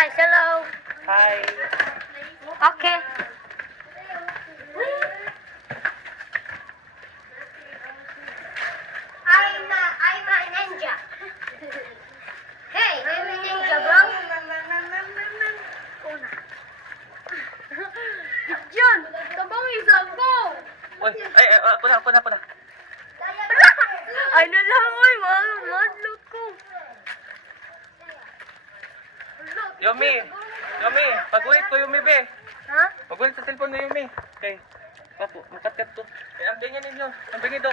Guys, hello. Hi. Okay. I'm a ninja. Hey, I'm a ninja, bro. John, tabang isang ko. Uy, ako na. Ano lang, oy, madlot ko. Yumi, pag-ulit ko Yumi be. Ha? Pag-ulit sa cellphone mo Yumi. Okay. Papo, makatkat to. Ang bingin ninyo. Ang bingin do.